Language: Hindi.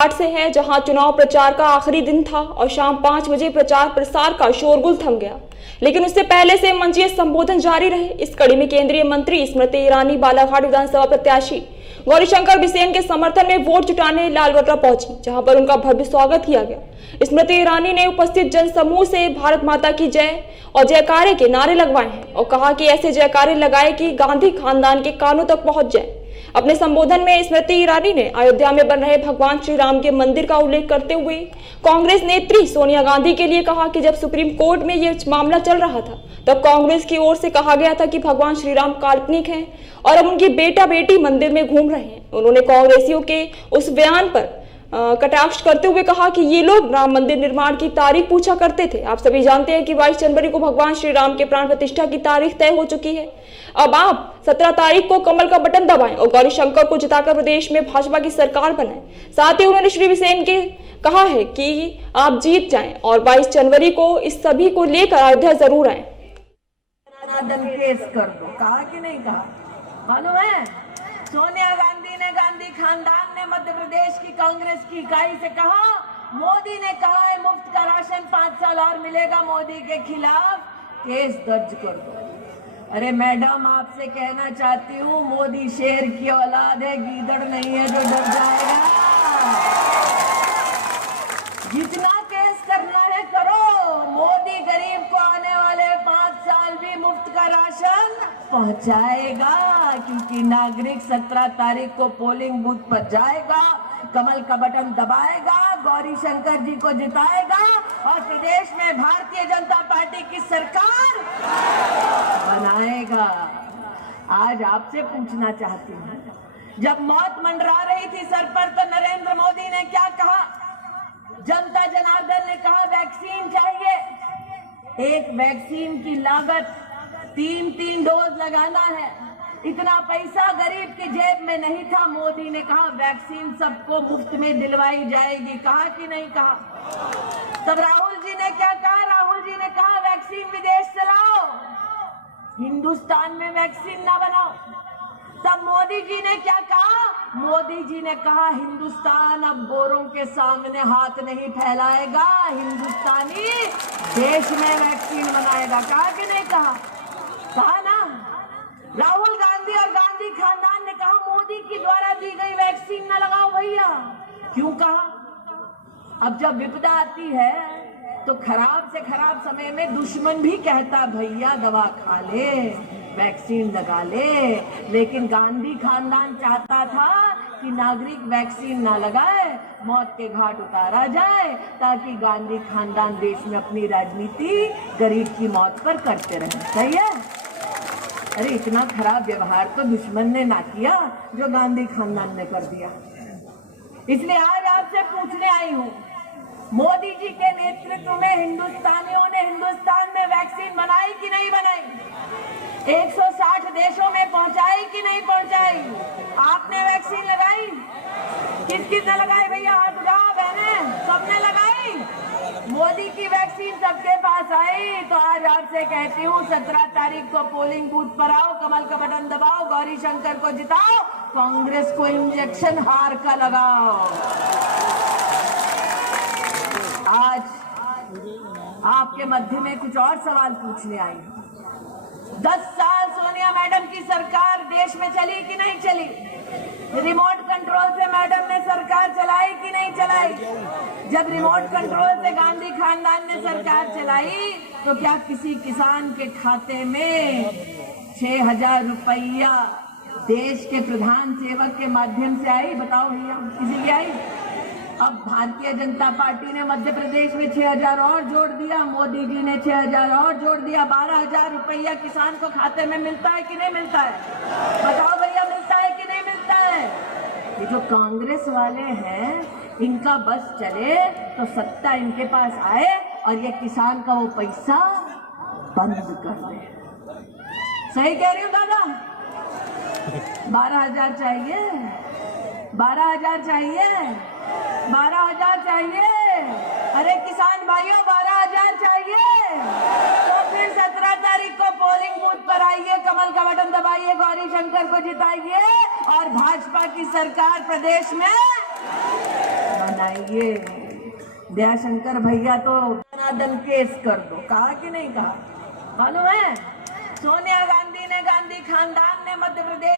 8 से है, जहां चुनाव प्रचार का आखिरी दिन था और शाम 5 बजे प्रचार प्रसार का शोरगुल थम गया। लेकिन उससे पहले से मंचीय संबोधन जारी रहे। इस कड़ी में केंद्रीय मंत्री स्मृति ईरानी बालाघाट विधानसभा प्रत्याशी गौरीशंकर बिसेन के समर्थन में वोट जुटाने लालवटरा पहुंची, जहां पर उनका भव्य स्वागत किया गया। स्मृति ईरानी ने उपस्थित जनसमूह से भारत माता की जय और जयकारे के नारे लगवाए हैं और कहा कि ऐसे जयकारे लगाए कि गांधी खानदान के कानों तक पहुंच जाए। अपने संबोधन में स्मृति ईरानी ने अयोध्या में बन रहे भगवान श्री राम के मंदिर का उल्लेख करते हुए कांग्रेस नेत्री सोनिया गांधी के लिए कहा कि जब सुप्रीम कोर्ट में यह मामला चल रहा था तब कांग्रेस की ओर से कहा गया था कि भगवान श्री राम काल्पनिक हैं और अब उनकी बेटा बेटी मंदिर में घूम रहे हैं। उन्होंने कांग्रेसियों के उस बयान पर कटाक्ष करते हुए कहा कि ये लोग राम मंदिर निर्माण की तारीख पूछा करते थे। आप सभी जानते हैं कि 22 जनवरी को भगवान श्री राम के प्राण प्रतिष्ठा की तारीख तय हो चुकी है। अब आप 17 तारीख को कमल का बटन दबाएं और गौरीशंकर को जिताकर प्रदेश में भाजपा की सरकार बनाएं। साथ ही उन्होंने श्री बिसेन के कहा है कि आप जीत जाएं और 22 जनवरी को इस सभी को लेकर अयोध्या जरूर आए। केस कर दो, कहा कि नहीं कहा? मालूम है, सोनिया गांधी ने, गांधी खानदान ने मध्य प्रदेश की कांग्रेस की इकाई से कहा, मोदी ने कहा है मुफ्त का राशन 5 साल और मिलेगा, मोदी के खिलाफ केस दर्ज कर दो। अरे मैडम, आपसे कहना चाहती हूँ, मोदी शेर की औलाद है, गीदड़ नहीं है जो डर जाएगा। जितना केस करना है करो। मोदी गरीब को आने वाले 5 साल भी मुफ्त का राशन पहुंचाएगा, क्योंकि नागरिक 17 तारीख को पोलिंग बूथ पर जाएगा, कमल का बटन दबाएगा, गौरीशंकर जी को जिताएगा और प्रदेश में भारतीय जनता पार्टी की सरकार बनाएगा। आज आपसे पूछना चाहती हूँ, जब मौत मंडरा रही थी सर पर तो नरेंद्र मोदी ने क्या कहा? जनता जनार्दन ने कहा वैक्सीन चाहिए। एक वैक्सीन की लागत 3-3 डोज लगाना है, इतना पैसा गरीब की जेब में नहीं था। मोदी ने कहा वैक्सीन सबको मुफ्त में दिलवाई जाएगी, कहा कि नहीं कहा? तब राहुल जी ने क्या कहा? राहुल जी ने कहा वैक्सीन विदेश से लाओ, हिंदुस्तान में वैक्सीन ना बनाओ। तब मोदी जी ने क्या कहा? मोदी जी ने कहा हिंदुस्तान अब गोरों के सामने हाथ नहीं फैलाएगा, हिंदुस्तानी देश में वैक्सीन बनाएगा, कहा कि नहीं कहा? कहा ना। राहुल गांधी और गांधी खानदान ने कहा मोदी की द्वारा दी गई वैक्सीन न लगाओ भैया। क्यों कहा? अब जब विपदा आती है तो खराब से खराब समय में दुश्मन भी कहता भैया दवा खा ले, वैक्सीन लगा ले। लेकिन गांधी खानदान चाहता था कि नागरिक वैक्सीन ना लगाए, मौत के घाट उतारा जाए, ताकि गांधी खानदान देश में अपनी राजनीति गरीब की मौत पर करते रहे। सही है? अरे इतना खराब व्यवहार तो दुश्मन ने ना किया जो गांधी खानदान ने कर दिया। इसलिए आज आपसे पूछने आई हूँ, मोदी जी के नेतृत्व में हिंदुस्तानियों ने हिंदुस्तान में वैक्सीन बनाई कि नहीं बनाई? 160 देशों में पहुंचाई कि नहीं पहुंचाई? आपने वैक्सीन लगाई? किस किस ने लगाई भैया? हाथ उठाओ बहने, सबने लगाई। मोदी की वैक्सीन सबके पास आई। तो आज आपसे कहती हूँ 17 तारीख को पोलिंग बूथ पर आओ, कमल का बटन दबाओ, गौरीशंकर को जिताओ, कांग्रेस को इंजेक्शन हार का लगाओ। आज आपके मध्य में कुछ और सवाल पूछने आई हूं। 10 साल सोनिया मैडम की सरकार देश में चली कि नहीं चली? रिमोट कंट्रोल से मैडम ने सरकार चलाई कि नहीं चलाई? जब रिमोट कंट्रोल से गांधी खानदान ने सरकार चलाई तो क्या किसी किसान के खाते में 6,000 रुपया देश के प्रधान सेवक के माध्यम से आई? बताओ भैया, किसी की आई? अब भारतीय जनता पार्टी ने मध्य प्रदेश में 6,000 और जोड़ दिया, मोदी जी ने 6,000 और जोड़ दिया, 12,000 रुपया किसान को खाते में मिलता है कि नहीं मिलता है? बताओ भैया, मिलता है कि नहीं मिलता है? ये जो कांग्रेस वाले हैं, इनका बस चले तो सत्ता इनके पास आए और ये किसान का वो पैसा बंद कर दे। सही कह रही हूँ दादा? 12,000 चाहिए? 12,000 चाहिए? 12,000 चाहिए? अरे किसान भाइयों, 12,000 चाहिए? तो फिर 17 तारीख को पोलिंग बूथ पर आइए, कमल का बटन दबाइए, गौरीशंकर को जिताइए और भाजपा की सरकार प्रदेश में बनाइए। दयाशंकर भैया तो धनादन केस कर दो, कहा कि नहीं कहा? मालूम है सोनिया गांधी ने, गांधी खानदान ने मध्य प्रदेश